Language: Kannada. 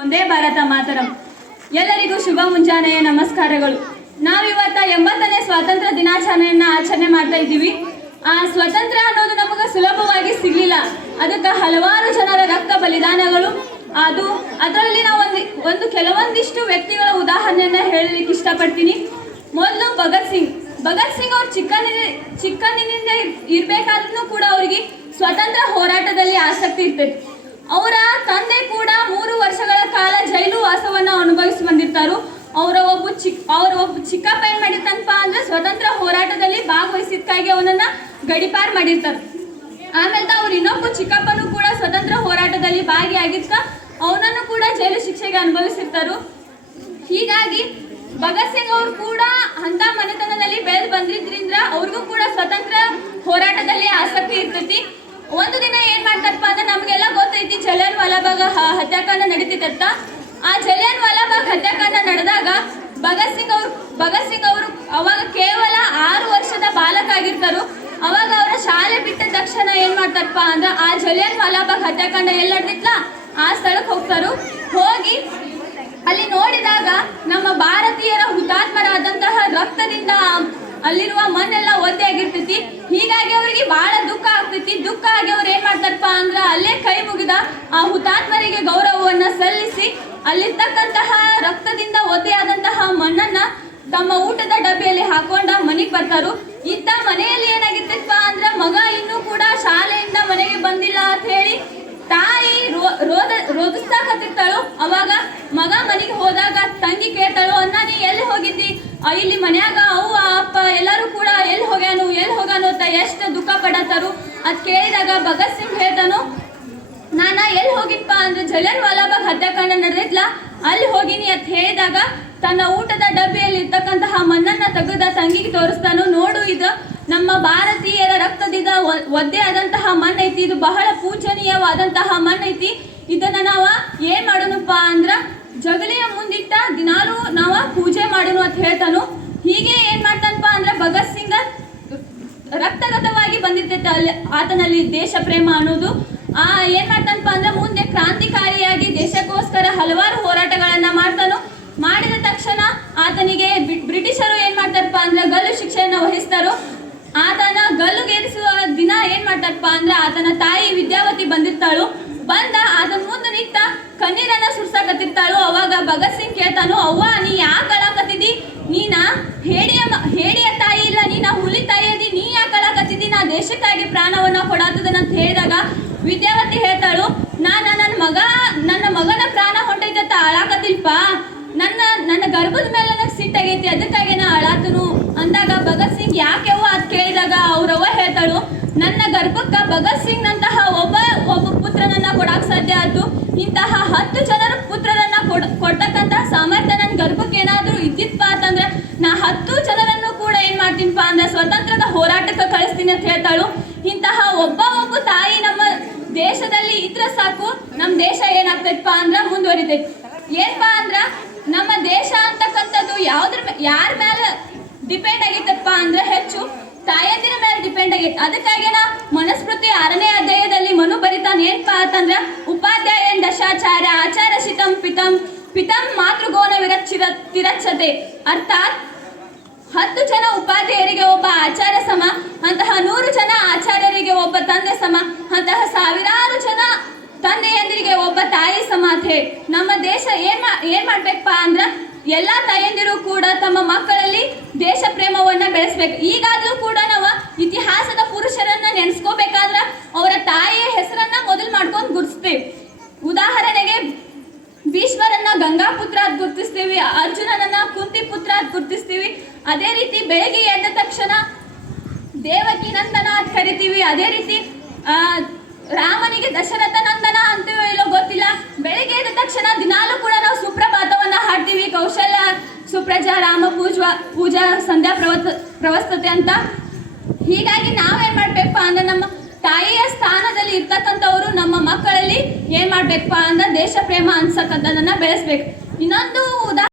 ಒಂದೇ ಭಾರತ ಮಾತರಂ. ಎಲ್ಲರಿಗೂ ಶುಭ ಮುಂಜಾನೆಯ ನಮಸ್ಕಾರಗಳು. ನಾವಿವತ್ತ 80ನೇ ಸ್ವಾತಂತ್ರ್ಯ ದಿನಾಚರಣೆಯನ್ನ ಆಚರಣೆ ಮಾಡ್ತಾ ಇದ್ದೀವಿ. ಆ ಸ್ವಾತಂತ್ರ್ಯ ಅನ್ನೋದು ನಮಗೆ ಸುಲಭವಾಗಿ ಸಿಗಲಿಲ್ಲ. ಅದಕ್ಕೆ ಹಲವಾರು ಜನರ ರಕ್ತ ಬಲಿದಾನಗಳು. ಅದರಲ್ಲಿ ನಾವು ಕೆಲವೊಂದಿಷ್ಟು ವ್ಯಕ್ತಿಗಳ ಉದಾಹರಣೆಯನ್ನ ಹೇಳಲಿಕ್ಕೆ ಇಷ್ಟಪಡ್ತೀನಿ. ಮೊದಲು ಭಗತ್ ಸಿಂಗ್ ಅವ್ರು ಚಿಕ್ಕಂದಿನಿಂದ ಇರಬೇಕಾದ್ರೂ ಕೂಡ ಅವರಿಗೆ ಸ್ವಾತಂತ್ರ್ಯ ಹೋರಾಟದಲ್ಲಿ ಆಸಕ್ತಿ ಇರ್ತೈತಿ. ಅವರ ತಂದೆ ಕೂಡ 3 ವರ್ಷಗಳ ಕಾಲ ಜೈಲು ವಾಸವನ್ನು ಅನುಭವಿಸಿ ಬಂದಿರ್ತಾರು. ಅವರ ಒಬ್ಬ ಚಿಕ್ಕಪ್ಪ ಏನ್ ಮಾಡಿರ್ತಾನಪ್ಪ ಅಂದ್ರೆ ಸ್ವತಂತ್ರ ಹೋರಾಟದಲ್ಲಿ ಭಾಗವಹಿಸಿದಕ್ಕಾಗಿ ಅವನನ್ನ ಗಡಿಪಾರ್ ಮಾಡಿರ್ತಾರೆ. ಆಮೇಲೆ ಅವ್ರ ಇನ್ನೊಬ್ಬ ಚಿಕ್ಕಪ್ಪನು ಕೂಡ ಸ್ವತಂತ್ರ ಹೋರಾಟದಲ್ಲಿ ಭಾಗಿಯಾಗಿದ್ಕ ಅವನನ್ನು ಕೂಡ ಜೈಲು ಶಿಕ್ಷೆಗೆ ಅನುಭವಿಸಿರ್ತಾರು. ಹೀಗಾಗಿ ಭಗತ್ ಸಿಂಗ್ ಅವ್ರು ಕೂಡ ಅಂತ ಮನೆತನದಲ್ಲಿ ಬೆಳೆದು ಬಂದಿದ್ರಿಂದ ಅವ್ರಿಗೂ ಕೂಡ ಸ್ವತಂತ್ರ ಹೋರಾಟದಲ್ಲಿ ಆಸಕ್ತಿ ಇರ್ತೈತಿ. ಒಂದು ದಿನ ಏನ್ ಮಾಡ್ತಾರಪ್ಪ ಅಂದ್ರೆ ನಮ್ಗೆಲ್ಲ ಗೊತ್ತೈತಿ ಜಲಿಯನ್ ವಾಲಾಬಾಗ್ ಹತ್ಯಾಕಾಂಡ ನಡೀತಿತ್ತ. ಆ ಜಲಿಯನ್ ವಾಲಾಬಾಗ್ ಹತ್ಯಾಕಾಂಡ ನಡೆದಾಗ ಭಗತ್ ಸಿಂಗ್ ಅವರು ಅವಾಗ ಕೇವಲ 6 ವರ್ಷದ ಬಾಲಕ ಆಗಿರ್ತಾರು. ಅವಾಗ ಅವರ ಶಾಲೆ ಬಿಟ್ಟ ತಕ್ಷಣ ಏನ್ ಮಾಡ್ತಾರಪ್ಪ ಅಂದ್ರೆ ಆ ಜಲಿಯನ್ ವಾಲಾಬಾಗ್ ಹತ್ಯಾಕಾಂಡ ಎಲ್ಲಿ ನಡೆದಿತ್ಲ ಆ ಸ್ಥಳಕ್ಕೆ ಹೋಗ್ತಾರು. ಹೋಗಿ ಅಲ್ಲಿ ನೋಡಿದಾಗ ನಮ್ಮ ಭಾರತೀಯರ ಹುತಾತ್ಮರಾದಂತಹ ರಕ್ತದಿಂದ ಅಲ್ಲಿರುವ ಮಣ್ಣೆಲ್ಲ ಒದ್ದೆ ಆಗಿರ್ತೈತಿ. ಹೀಗಾಗಿ ಅವರಿಗೆ ಬಹಳ ದುಃಖ ಆಗ್ತೈತಿ. ದುಃಖ ಆಗಿ ಅವ್ರು ಏನ್ ಮಾಡ್ತಾರಪ್ಪ ಅಂದ್ರ ಅಲ್ಲೇ ಕೈ ಮುಗಿದ ಆ ಹುತಾತ್ಮರಿಗೆ ಗೌರವವನ್ನ ಸಲ್ಲಿಸಿ ಅಲ್ಲಿರ್ತಕ್ಕಂತಹ ರಕ್ತದಿಂದ ಒದ್ದೆ ಆದಂತಹ ಮಣ್ಣನ್ನ ತಮ್ಮ ಊಟದ ಡಬ್ಬಿಯಲ್ಲಿ ಹಾಕೊಂಡ ಮನೆಗೆ ಬರ್ತಾರು. ಇತ್ತ ಮನೆಯಲ್ಲಿ ಏನಾಗಿರ್ತೈತಪ್ಪ ಅಂದ್ರ ಮಗ ಇನ್ನೂ ಕೂಡ ಶಾಲೆಯಿಂದ ಮನೆಗೆ ಬಂದಿಲ್ಲ ಅಂತ ಹೇಳಿ ತಾಯಿ ರೋಧಿಸ್ತಾಕತ್ತಿರ್ತಾಳು. ಅವಾಗ ಮಗ ಮನೆಗೆ ಹೋದಾಗ ತಂಗಿ ಕೇಳ್ತಾಳು, ಅನ್ನ ನೀ ಎಲ್ಲಿ ಹೋಗಿದ್ದಿ? ಇಲ್ಲಿ ಮನ್ಯಾಗ ಅವ್ವ ಅಪ್ಪ ಎಲ್ಲರೂ ಕೂಡ ಎಲ್ಲಿ ಹೋಗ್ಯಾನು ಅಂತ ಎಷ್ಟು ದುಃಖ ಪಡತ್ತಾರು. ಅದ್ ಕೇಳಿದಾಗ ಭಗತ್ ಸಿಂಗ್ ಹೇಳ್ತಾನು, ನಾನ ಎಲ್ಲಿ ಹೋಗಿಪ್ಪ ಅಂದ್ರೆ ಜಲಿಯನ್ ವಾಲಾಬಾಗ್ ಹತ್ಯಾಕಾಂಡ ನಡೆದಿತ್ಲ ಅಲ್ಲಿ ಹೋಗಿನಿ ಅಂತ ಹೇಳಿದಾಗ ತನ್ನ ಊಟದ ಡಬ್ಬಿಯಲ್ಲಿ ಇರ್ತಕ್ಕಂತಹ ಮಣ್ಣನ್ನ ತೆಗೆದ ತಂಗಿಗೆ ತೋರಿಸ್ತಾನು. ನೋಡು, ಇದು ನಮ್ಮ ಭಾರತೀಯರ ರಕ್ತದಿಂದ ಒದ್ದೆ ಆದಂತಹ ಮಣ್ಣು ಐತಿ. ಇದು ಬಹಳ ಪೂಜನೀಯವಾದಂತಹ ಮಣ್ಣು ಐತಿ. ಇದನ್ನ ನಾವ ಏನ್ ಮಾಡೋಣಪ್ಪ ಅಂದ್ರ ಜಗಲಿಯ ಮುಂದಿಟ್ಟ ದಿನಾಲೂ ನಾವ ಪೂಜೆ ಮಾಡೋಣ ಅಂತ ಹೇಳ್ತಾನು. ಹೀಗೆ ಏನ್ ಮಾಡ್ತಾನಪ್ಪ ಅಂದ್ರ ಭಗತ್ ಸಿಂಗ್ ರಕ್ತಗತವಾಗಿ ಬಂದಿರ್ತೈತೆ ಅಲ್ಲಿ ಆತನಲ್ಲಿ ದೇಶ ಪ್ರೇಮ ಅನ್ನೋದು. ಏನ್ ಮಾಡ್ತಾನಪ್ಪ ಅಂದ್ರೆ ಮುಂದೆ ಕ್ರಾಂತಿಕಾರಿಯಾಗಿ ದೇಶಕ್ಕೋಸ್ಕರ ಹಲವಾರು ಹೋರಾಟಗಳನ್ನ ಮಾಡ್ತಾನು. ಮಾಡಿದ ತಕ್ಷಣ ಆತನಿಗೆ ಬ್ರಿಟಿಷರು ಏನ್ ಮಾಡ್ತಾರಪ್ಪ ಅಂದ್ರೆ ಗಲ್ಲು ಶಿಕ್ಷೆಯನ್ನ ವಹಿಸ್ತಾರೋ. ಆತನ ಗಲ್ಲುಗೇರಿಸುವ ದಿನ ಏನ್ ಮಾಡ್ತಾರಪ್ಪ ಅಂದ್ರೆ ಆತನ ತಾಯಿ ವಿದ್ಯಾವತಿ ಬಂದಿರ್ತಾಳು. ಬಂದ ಆತನ ಮುಂದೆ ನಿಂತ ಕಣ್ಣೀರನ್ನ ಸುರ್ಸಾಕತ್ತಿರ್ತಾಳು. ಅವಾಗ ಭಗತ್ ಸಿಂಗ್ ಕೇಳ್ತಾನು, ಅವ್ವ ನೀ ಯಾಕೆ ಅಳಾಕತ್ತಿದ್ದಿ? ನೀನ ಹೇಡಿಯ ತಾಯಿ ಇಲ್ಲ, ನೀನ ಹುಲಿ ತಾಯಿ ಅದಿ, ನೀ ಯಾಕೆ ಅಳಾಕತ್ತಿದ್ದಿ? ನಾ ದೇಶಕ್ಕಾಗಿ ಪ್ರಾಣವನ್ನ ಕೊಡಾತದನಂತ ಹೇಳಿದಾಗ ವಿದ್ಯಾವತಿ ಹೇಳ್ತಾಳು, ನನ್ನ ಮಗನ ಪ್ರಾಣ ಹೊಂಟೈತ ಅಳಾಕತ್ತಿಲ್ಪ, ನನ್ನ ಗರ್ಭದ ಮೇಲೆ ನನಗೆ ಸಿಟ್ಟಾಗೈತಿ, ಅದಕ್ಕಾಗಿ ನಾ ಅಳಾತನು ಅಂದಾಗ ಭಗತ್ ಸಿಂಗ್ ಯಾಕೆವ್ವ ಅಂತ ಕೇಳಿದಾಗ ಅವ್ರವ್ವ ಹೇಳ್ತಾಳು, ನನ್ನ ಗರ್ಭಕ್ಕ ಭಗತ್ ಸಿಂಗ್ ನಂತಹ ಒಬ್ಬ ಪುತ್ರನನ್ನ ಕೊಡಾಕ್ ಸಾಧ್ಯ ಆಯ್ತು. ಇಂತಹ 10 ಜನರ ಪುತ್ರರನ್ನ ಕೊಡ್ತಕ್ಕಂತಹ ಸಾಮರ್ಥ್ಯ ನನ್ನ ಗರ್ಭಕ್ಕೆ ಏನಾದ್ರೂ ಇದ್ದಿತ್ಪ ಅಂತಂದ್ರೆ ನಾ 10 ಜನರನ್ನು ಕೂಡ ಏನ್ ಮಾಡ್ತೀನಿಪ್ಪ ಅಂದ್ರೆ ಸ್ವತಂತ್ರದ ಹೋರಾಟಕ್ಕೆ ಕಳಿಸ್ತೀನಿ ಅಂತ ಹೇಳ್ತಾಳು. ಇಂತಹ ಒಬ್ಬ ತಾಯಿ ನಮ್ಮ ದೇಶದಲ್ಲಿ ಇದ್ರ ಸಾಕು, ನಮ್ಮ ದೇಶ ಏನಾಗ್ತೈತಪ್ಪ ಅಂದ್ರ ಮುಂದುವರಿತೈತಿ. ಏನ್ಪ ಅಂದ್ರ ನಮ್ಮ ದೇಶ ಅಂತಕ್ಕಂಥದ್ದು ಯಾರ ಮೇಲೆ ಡಿಪೆಂಡ್ ಆಗಿತ್ತಪ್ಪ ಅಂದ್ರೆ ಹೆಚ್ಚು ತಾಯಂದಿರ ಮೇಲೆ ಡಿಪೆಂಡ್ ಆಗೈತೆ. ಅದಕ್ಕಾಗಿನ ಮನುಸ್ಮೃತಿ 6ನೇ ಅಧ್ಯಾಯದಲ್ಲಿ ಮನು ಬರಿತಾನೆ ಏನಪ್ಪಾ ಅಂತಂದ್ರ ಉಪಾಧ್ಯಾಯನ್ ದಶಾಚಾರ್ಯ ಆಚಾರ ಶಿತಂ ಪಿತಂ ಮಾತೃಗೋನ ತಿರಚ್ಛತೆ. ಅರ್ಥಾತ್ 10 ಜನ ಉಪಾಧ್ಯಾಯರಿಗೆ ಒಬ್ಬ ಆಚಾರ್ಯ ಸಮ, ಅಂತಹ 100 ಜನ ಆಚಾರ್ಯರಿಗೆ ಒಬ್ಬ ತಂದೆ ಸಮ, ಅಂತಹ ಸಾವಿರಾರು ಜನ ತಂದೆಯಂದಿರಿಗೆ ಒಬ್ಬ ತಾಯಿ ಸಮ ಅಂತ ಹೇಳಿ ನಮ್ಮ ದೇಶ ಏನ್ ಮಾಡ್ಬೇಕಪ್ಪ ಅಂದ್ರ ಎಲ್ಲಾ ತಾಯಂದಿರು ಕೂಡ ತಮ್ಮ ಮಕ್ಕಳಲ್ಲಿ ದೇಶ ಪ್ರೇಮವನ್ನ ಬೆಳೆಸ್ಬೇಕು. ಈಗಾದ್ರೂ ಕೂಡ ನಾವು ಇತಿಹಾಸದ ಪುರುಷರನ್ನ ನೆನೆಸ್ಕೋಬೇಕಾದ್ರ ಅವರ ತಾಯಿಯ ಹೆಸರನ್ನ ಮೊದಲು ಮಾಡ್ಕೊಂಡು ಗುರುತಿಸ್ತೇವೆ. ಉದಾಹರಣೆಗೆ ಭೀಷ್ಮರನ್ನ ಗಂಗಾ ಪುತ್ರ ಅಂತ ಗುರುತಿಸ್ತೀವಿ, ಅರ್ಜುನನನ್ನ ಕುಂತಿ ಪುತ್ರ ಅಂತ ಗುರುತಿಸ್ತೀವಿ. ಅದೇ ರೀತಿ ಬೆಳಗ್ಗೆ ಎದ್ದ ತಕ್ಷಣ ದೇವಕಿ ನಂದನ ಅಂತ ಕರಿತೀವಿ. ಅದೇ ರೀತಿ ರಾಮನಿಗೆ ದಶರಥ ನಂದನ ಅಂತೀವೋ ಇಲ್ಲೋ ಗೊತ್ತಿಲ್ಲ. ಬೆಳಿಗ್ಗೆ ಎದ್ದ ತಕ್ಷಣ ದಿನಾಲೂ ಕೂಡ ನಾವು ಸುಪ್ರಭಾತವನ್ನ ಹಾಡ್ತೀವಿ. ಕೌಶಲ್ಯ ಸುಪ್ರಜಾ ರಾಮ ಪೂಜಾ ಸಂಧ್ಯಾ ಪ್ರವಸ್ತತೆ ಅಂತ. ಹೀಗಾಗಿ ನಾವೇನ್ ಮಾಡ್ಬೇಕಪ್ಪ ಅಂದ್ರೆ ನಮ್ಮ ತಾಯಿಯ ಸ್ಥಾನದಲ್ಲಿ ಇರ್ತಕ್ಕಂಥವ್ರು ನಮ್ಮ ಮಕ್ಕಳಲ್ಲಿ ಏನ್ ಮಾಡ್ಬೇಕಪ್ಪ ಅಂದ್ರೆ ದೇಶ ಪ್ರೇಮ ಅನ್ಸಕ್ಕಂಥದನ್ನ ಬೆಳೆಸ್ಬೇಕು. ಇನ್ನೊಂದು